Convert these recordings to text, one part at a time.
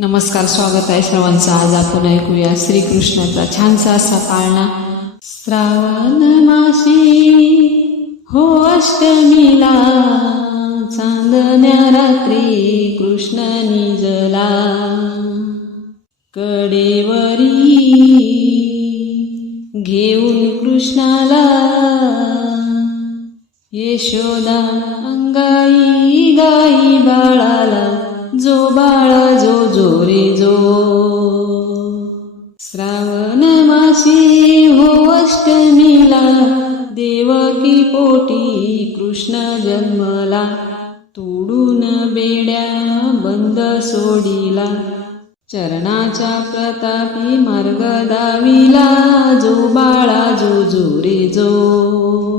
नमस्कार स्वागत आहे सर्वांचं. आज आपण ऐकूया श्रीकृष्णाचा छानसा असा पाळणा श्रावण मासी हो अष्टमीला चांदण्या रात्री कृष्ण निजला कडेवरी घेऊन कृष्णाला यशोदा अंगाई गाई बाळाला. जो बाळा जो जो जो श्रावण मासी हो अष्टमीला देवकी पोटी कृष्ण जन्मला तोडून बेड्या बंद सोडिला चरणाच्या प्रतापी मार्ग दाविला जो बाळा जो जो जो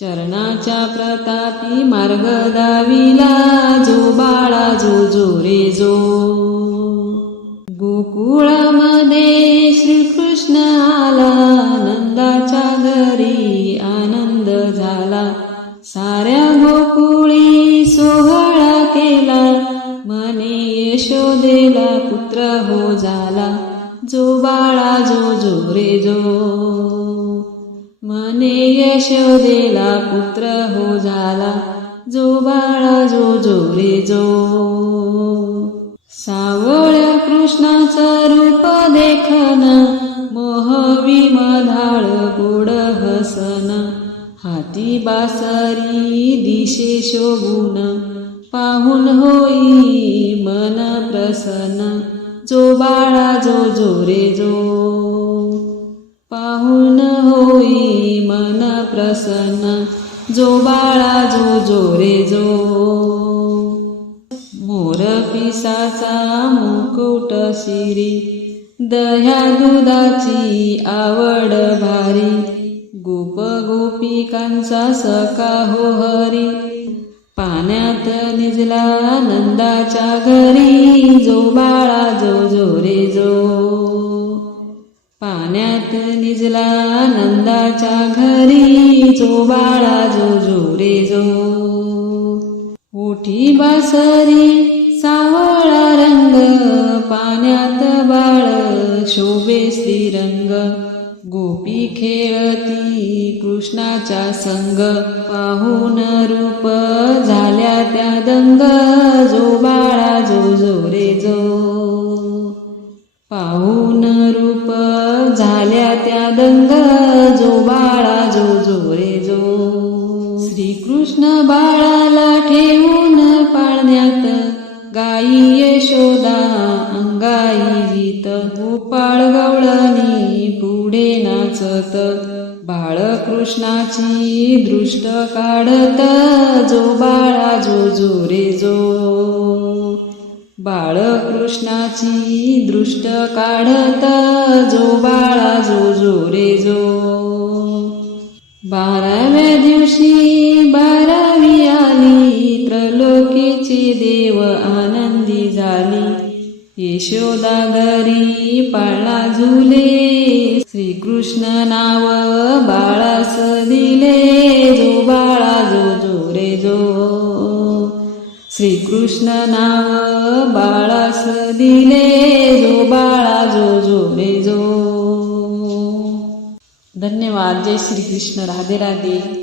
चरणाच्या प्रतापी मार्ग दाविला जो बाळा जो जो रे जो गोकुळामध्ये श्रीकृष्ण आला नंदाच्या घरी आनंद झाला. साऱ्या गोकुळी सोहळा केला मने यशोदेला पुत्र हो झाला जो बाळा जो जो रे जो मने यशोदेला पुत्र हो झाला जो बाळा जो जो रे जो. सावळ कृष्णाचं रूप देखन मोह विमधाळ गोड हसन. हाती बासरी दिशे शोभून पाहून होई मन प्रसन्न. जो बाळा जो जो रे जो. मन प्रसन्न जो बाळा जो जो रे जो मोर पिसाचा मुकुट शिरी दह्या दुधाची आवड भारी गोप गोपिकांचा सका हो हरी. पाण्यात निजला नंदाच्या घरी जो बाळा जो जो पाण्यात निजला नंदाच्या घरी जो बाळा जो जो रे जो. ओठी बासरी सावळा रंग पाण्यात बाळ शोभे रंग गोपी खेळती कृष्णाच्या संग. पाहून रूप झाल्या त्या दंग जो बाळा जो जो रे जो. पाहू झाल्या त्या दंग जो बाळा जो जो रे जो. श्रीकृष्ण बाळाला ठेवून पाळण्यात गाई यशोदा अंगाई गीत गोपाळ गवळणी पुढे नाचत. बाळकृष्णाची दृष्ट काढत जो बाळा जो जो रे जो. बाळकृष्णाची दृष्ट काढत जो बाळा जो जो रे जो. बाराव्या दिवशी बारावी आली त्रलोकीची देव आनंदी झाली. यशोदा घरी पाळला झुले श्रीकृष्ण नाव बाळास दिले. जो बाळा श्रीकृष्ण नाव बाळास दिले जो बाळा जो जो रे जो. धन्यवाद. जय श्री कृष्ण राधे राधे.